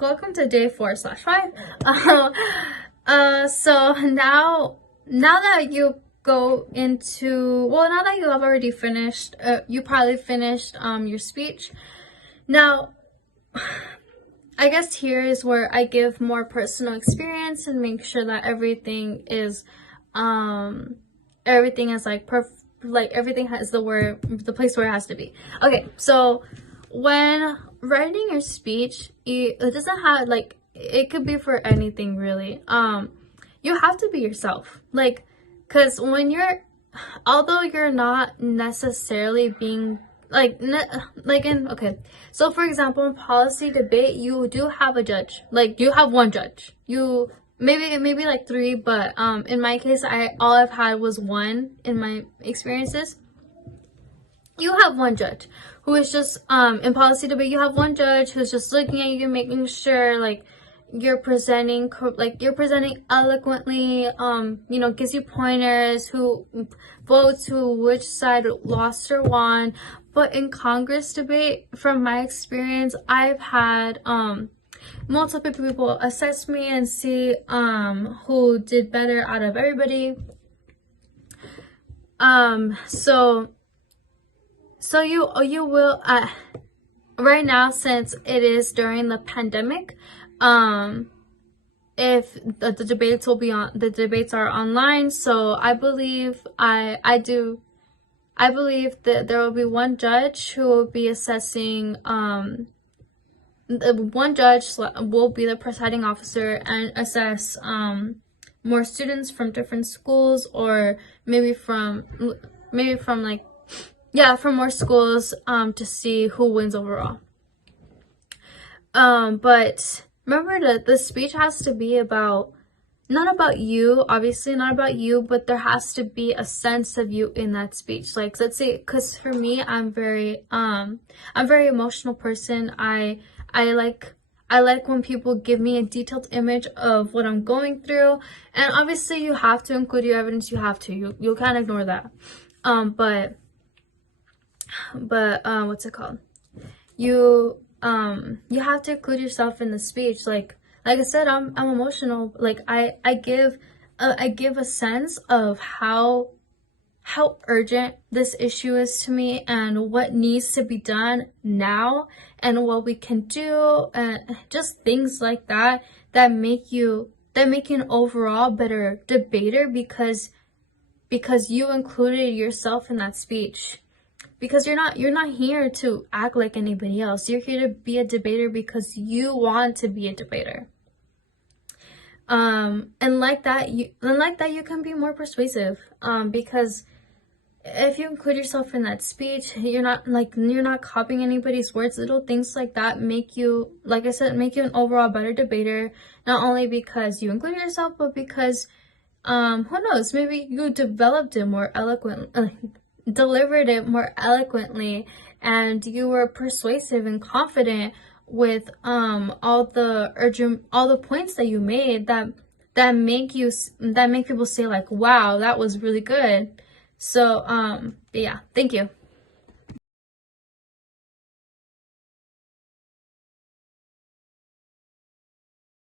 welcome to day 4/5. So now that you go into, now that you have already finished, you probably finished your speech. Now, I guess here is where I give more personal experience and make sure that everything is everything has everything has the place where it has to be. Okay, so when writing your speech, it doesn't have it could be for anything really. You have to be yourself, because when although you're not necessarily being so for example, in policy debate, you do have a judge. You have one judge. You maybe like three, but in my case, all I've had was one in my experiences. You have one judge who is just in policy debate. You have one judge who's just looking at you, making sure you're presenting eloquently, gives you pointers, who votes, which side lost or won. But in Congress debate, from my experience, I've had multiple people assess me and see who did better out of everybody. So you will right now, since it is during the pandemic, if the debates will be on, the debates are online. So I believe I believe that there will be one judge who will be assessing. One judge will be the presiding officer and assess more students from different schools, or maybe from from more schools to see who wins overall. But remember that the speech has to be not about you, obviously not about you, but there has to be a sense of you in that speech. Let's say, because for me, I'm very emotional person. I like when people give me a detailed image of what I'm going through, and obviously you have to include your evidence. You have to. You can't ignore that. But what's it called? You have to include yourself in the speech. Like I said, I'm emotional. I give a sense of how urgent this issue is to me, and what needs to be done now, and what we can do, and just things like that make you an overall better debater, because you included yourself in that speech. Because you're not here to act like anybody else. You're here to be a debater because you want to be a debater. And like that you can be more persuasive. Because if you include yourself in that speech, you're not copying anybody's words. Little things like that make you, like I said, make you an overall better debater. Not only because you include yourself, but because who knows, maybe you developed it more eloquently. Delivered it more eloquently, and you were persuasive and confident with all the points that you made that make people say wow, that was really good. So yeah, thank you.